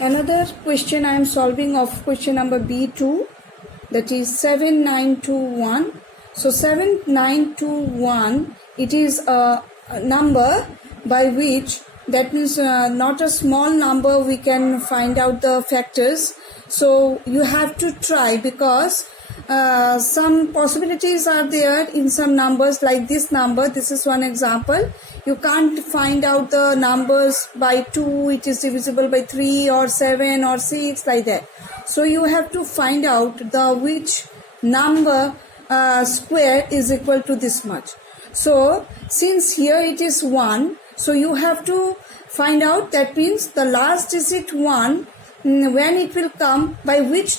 Another question I am solving of question number B2, that is 7921. So 7921, it is a number by which, that means not a small number, we can find out the factors. So you have to try, because some possibilities are there in some numbers, like this number. This is one example. You can't find out the numbers by 2, it is divisible by 3 or 7 or 6, like that. So you have to find out the which number square is equal to this much. So since here it is 1, so you have to find out, that means the last digit 1, when it will come, by which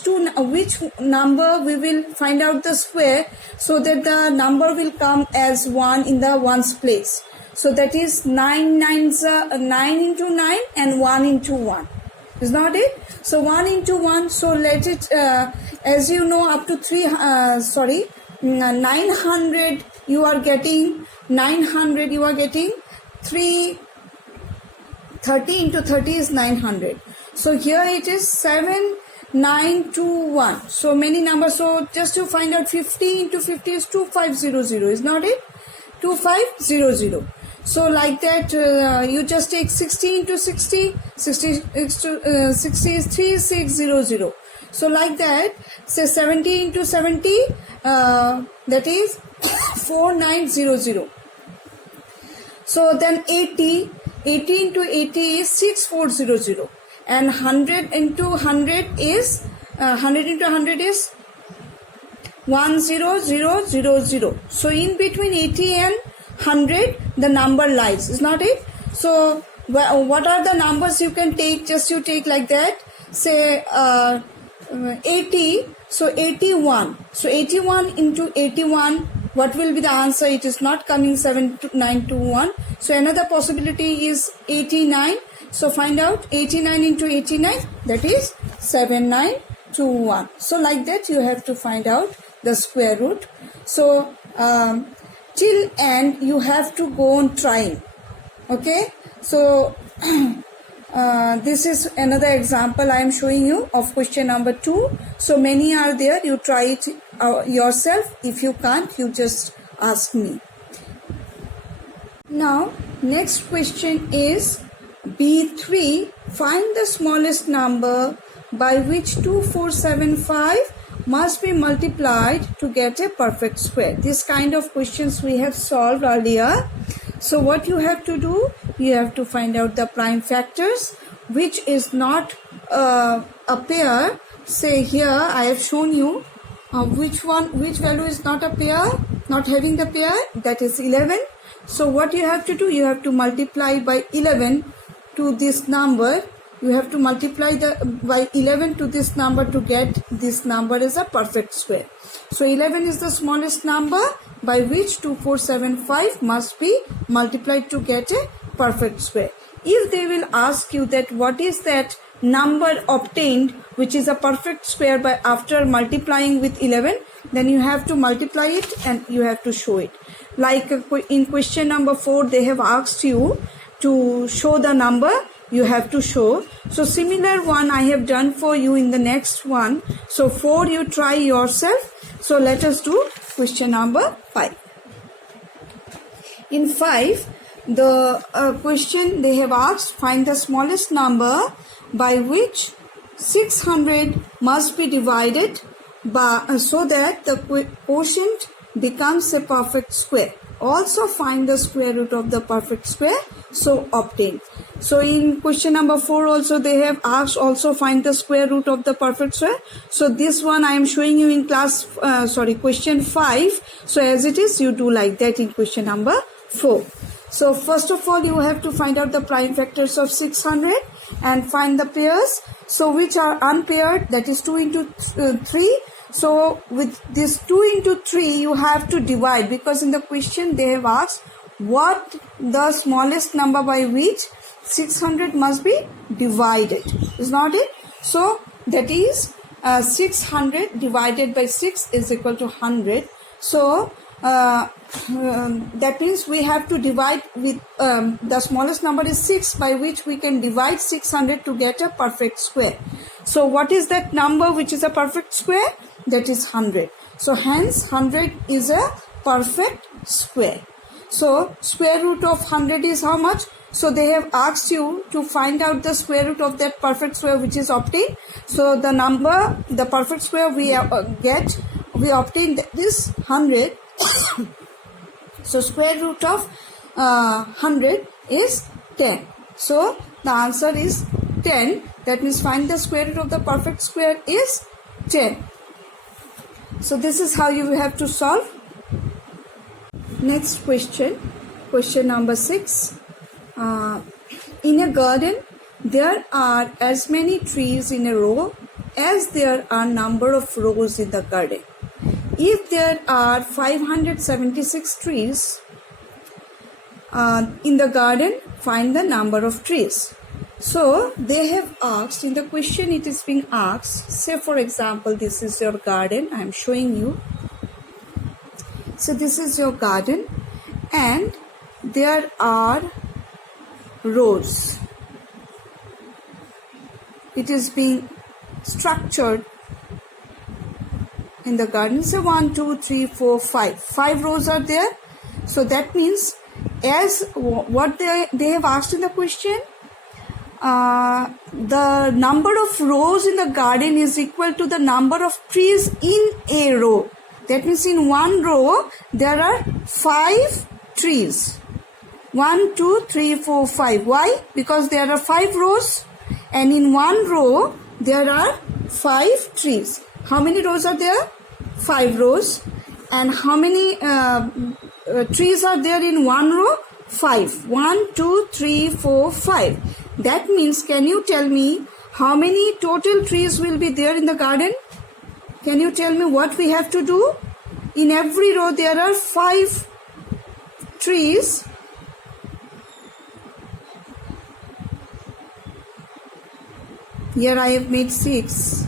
number we will find out the square, so that the number will come as 1 in the ones place. So that is 9 into 9 and 1 into 1. Is not it? So 1 into 1, so let it, as you know, up to 900 you are getting, 900 you are getting 30 into 30 is 900. So here it is 7921. So many numbers. So just to find out, 50 into 50 is 2500. Is not it? 2500. So like that, you just take 60 into 60. 60 is 3600. So like that, say 70 into 70, that is 4900. So then 80 into 80 is 6400. And 100 into 100 is 100 into 100 is 10000. So in between 80 and 100 the number lies. Is not it? So what are the numbers you can take? Just you take like that. Say 80. So 81. So 81 into 81. What will be the answer? It is not coming 7921. So another possibility is 89. So find out 89 into 89, that is 7921. So like that you have to find out the square root. So till end you have to go on trying. Okay. So this is another example I am showing you of question number 2. So many are there. You try it yourself. If you can't, you just ask me. Now next question is B3. Find the smallest number by which 2475 must be multiplied to get a perfect square. This kind of questions we have solved earlier. So what you have to do, you have to find out the prime factors which is not a pair. Say here I have shown you which value is not a pair, not having the pair, that is 11. So what you have to do, you have to multiply by 11 to this number. You have to multiply by 11 to this number to get this number as a perfect square. So 11 is the smallest number by which 2475 must be multiplied to get a perfect square. If they will ask you that what is that number obtained which is a perfect square by after multiplying with 11, then you have to multiply it and you have to show it. Like in question number 4, they have asked you to show the number, you have to show. So similar one I have done for you in the next one. So 4 you try yourself. So let us do question number 5. In 5, the question they have asked, find the smallest number by which 600 must be divided by, so that the quotient becomes a perfect square. Also find the square root of the perfect square, so obtain. So in question number 4 also they have asked, also find the square root of the perfect square. So this one I am showing you in question 5. So as it is, you do like that in question number 4. So first of all you have to find out the prime factors of 600 and find the pairs. So which are unpaired, that is 2 into 3. So with this 2 into 3 you have to divide, because in the question they have asked what the smallest number by which 600 must be divided. Is not it? So that is 600 divided by 6 is equal to 100. So that means we have to divide with the smallest number is 6, by which we can divide 600 to get a perfect square. So what is that number which is a perfect square? That is 100. So hence 100 is a perfect square. So square root of 100 is how much? So they have asked you to find out the square root of that perfect square which is obtained. So the number, the perfect square we obtain this 100. So square root of 100 is 10. So the answer is 10. That means find the square root of the perfect square is 10. So this is how you have to solve. Next question, question number 6. In a garden, there are as many trees in a row as there are number of rows in the garden. If there are 576 trees in the garden, find the number of trees. So they have asked, in the question it is being asked, say for example this is your garden, I am showing you. So this is your garden and there are rows. It is being structured in the garden. So 1, 2, 3, 4, 5. 5 rows are there. So that means as what they have asked in the question, the number of rows in the garden is equal to the number of trees in a row. That means in one row there are 5 trees. 1, 2, 3, 4, 5. Why? Because there are 5 rows and in one row there are 5 trees. How many rows are there? 5 rows. And how many trees are there in one row? 5. 1, 2, 3, 4, 5. That means, can you tell me how many total trees will be there in the garden? Can you tell me what we have to do? In every row there are 5 trees. Here I have made 6.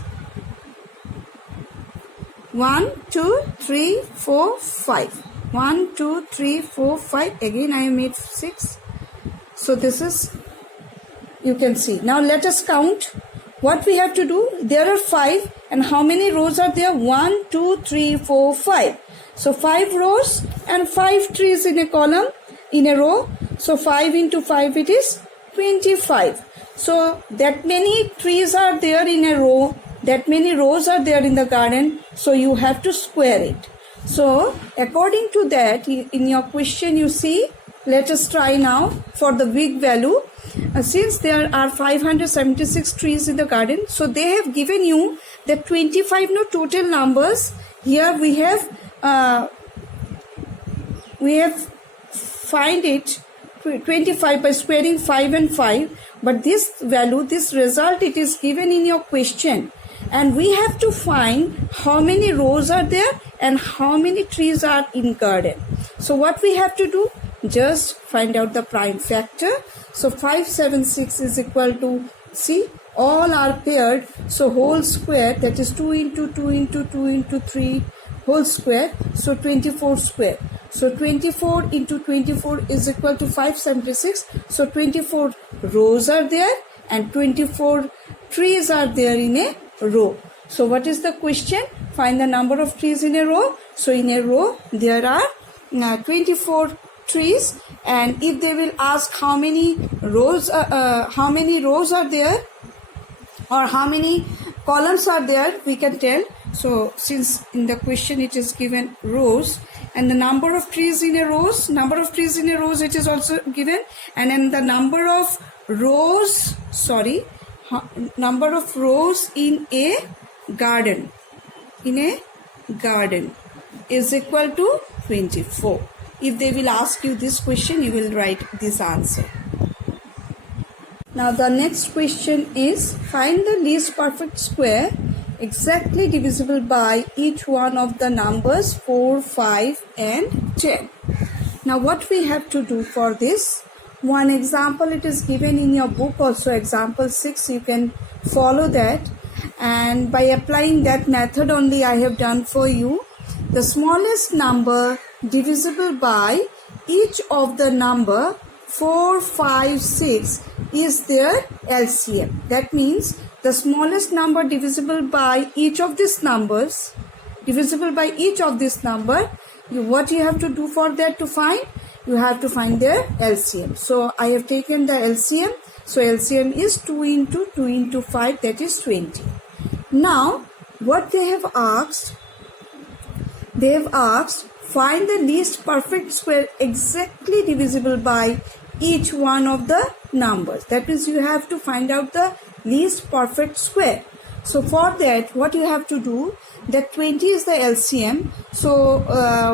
1, 2, 3, 4, 5. 1, 2, 3, 4, 5. Again I have made 6. So this is, you can see. Now let us count. What we have to do? There are 5 and how many rows are there? 1, 2, 3, 4, 5. So 5 rows and 5 trees in a column, in a row. So 5 into 5 it is 25. So that many trees are there in a row, that many rows are there in the garden. So you have to square it. So according to that, in your question you see, let us try now for the big value. Since there are 576 trees in the garden, so they have given you the 25 total numbers. Here we have find it 25 by squaring 5 and 5. But this value, this result, it is given in your question. And we have to find how many rows are there and how many trees are in garden. So what we have to do? Just find out the prime factor. So 576 is equal to, see, all are paired. So whole square, that is 2 into 2 into 2 into 3 whole square. So 24 square. So 24 into 24 is equal to 576. So 24 rows are there and 24 trees are there in a row. So what is the question? Find the number of trees in a row. So in a row there are 24 trees, and if they will ask how many rows are there or how many columns are there, we can tell. So since in the question it is given rows, and the number of trees in a rows, it is also given, and then the number of rows in a garden is equal to 24. If they will ask you this question, you will write this answer. Now the next question is, find the least perfect square exactly divisible by each one of the numbers 4, 5 and 10. Now what we have to do for this? One example it is given in your book also, example 6, you can follow that, and by applying that method only I have done for you. The smallest number divisible by each of the number 4, 5, 6 is their LCM. That means the smallest number divisible by each of these numbers, what you have to do for that to find? You have to find their LCM. So I have taken the LCM. So LCM is 2 into 2 into 5, that is 20. Now what they have asked, find the least perfect square exactly divisible by each one of the numbers. That means you have to find out the least perfect square. So for that, what you have to do, that 20 is the LCM. So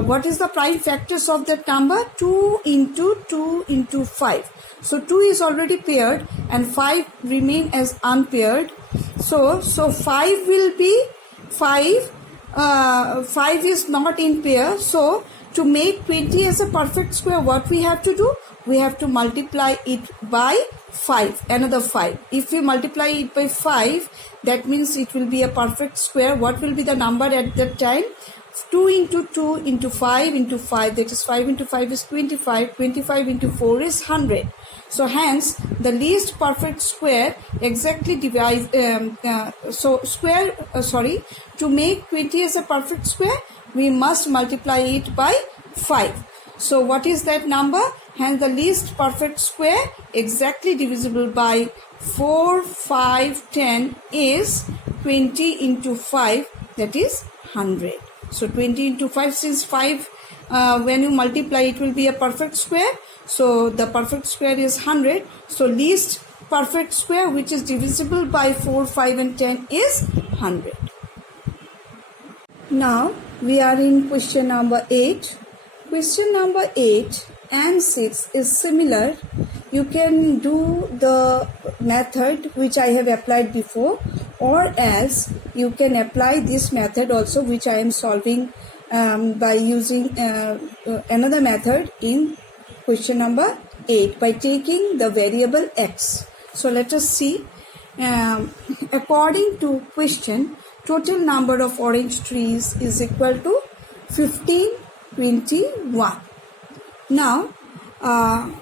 what is the prime factors of that number? 2 into 2 into 5. So 2 is already paired and 5 remain as unpaired. So 5 will be 5. 5 is not in pair. So to make 20 as a perfect square, what we have to do? We have to multiply it by 5, another 5. If we multiply it by 5, that means it will be a perfect square. What will be the number at that time? 2 into 2 into 5 into 5, that is 5 into 5 is 25, 25 into 4 is 100. So hence the least perfect square exactly divides, to make 20 as a perfect square, we must multiply it by 5. So what is that number? Hence the least perfect square exactly divisible by 4, 5, 10 is 20 into 5, that is 100. So 20 into 5, since 5 when you multiply it will be a perfect square. So the perfect square is 100. So least perfect square which is divisible by 4, 5 and 10 is 100. Now we are in question number 8. Question number 8 and 6 is similar. You can do the method which I have applied before, or else you can apply this method also which I am solving by using another method in question number 8 by taking the variable x. So let us see. According to question, total number of orange trees is equal to 1521. Now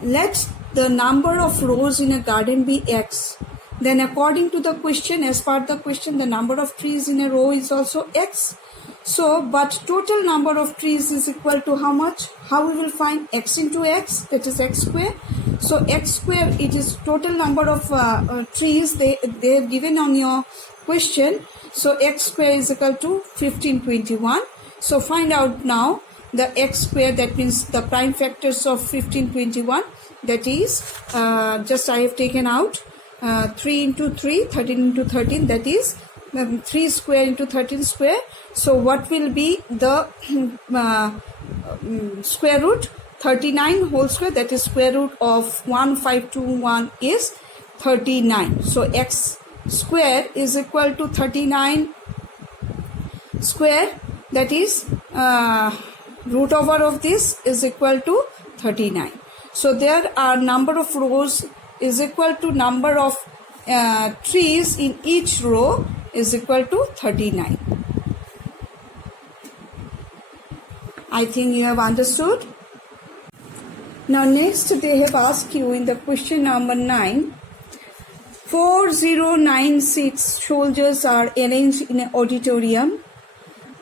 let the number of rows in a garden be x. Then according to the question, as per the question, the number of trees in a row is also x. So but total number of trees is equal to how much? How we will find x into x, that is x square. So x square, it is total number of trees they have given on your question. So x square is equal to 1521. So find out now the x square, that means the prime factors of 1521, that is just I have taken out 3 into 3, 13 into 13, that is 3 square into 13 square. So what will be the square root? 39 whole square, that is square root of 1521 is 39. So x square is equal to 39 square, that is root over of this is equal to 39. So there are number of rows is equal to number of trees in each row is equal to 39. I think you have understood. Now next they have asked you in the question number 9, 4096 soldiers are arranged in an auditorium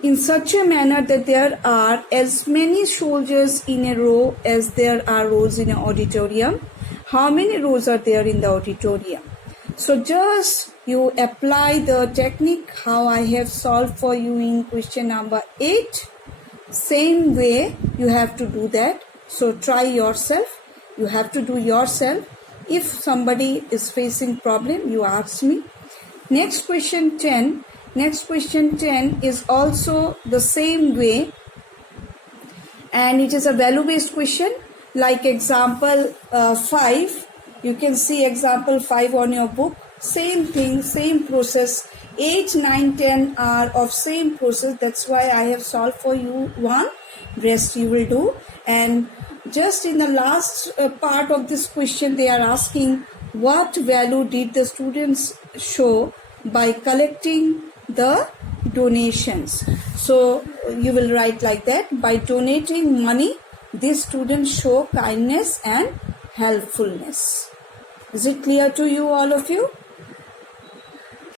in such a manner that there are as many soldiers in a row as there are rows in an auditorium. How many rows are there in the auditorium? So just you apply the technique how I have solved for you in question number 8. Same way you have to do that. So try yourself. You have to do yourself. If somebody is facing problem, you ask me. Next question 10. Next question 10 is also the same way, and it is a value based question like example 5. You can see example 5 on your book. Same thing, same process. 8, 9, 10 are of same process. That's why I have solved for you one. Rest you will do. And just in the last part of this question, they are asking what value did the students show by collecting the donations. So you will write like that. By donating money, these students show kindness and helpfulness. Is it clear to you, all of you?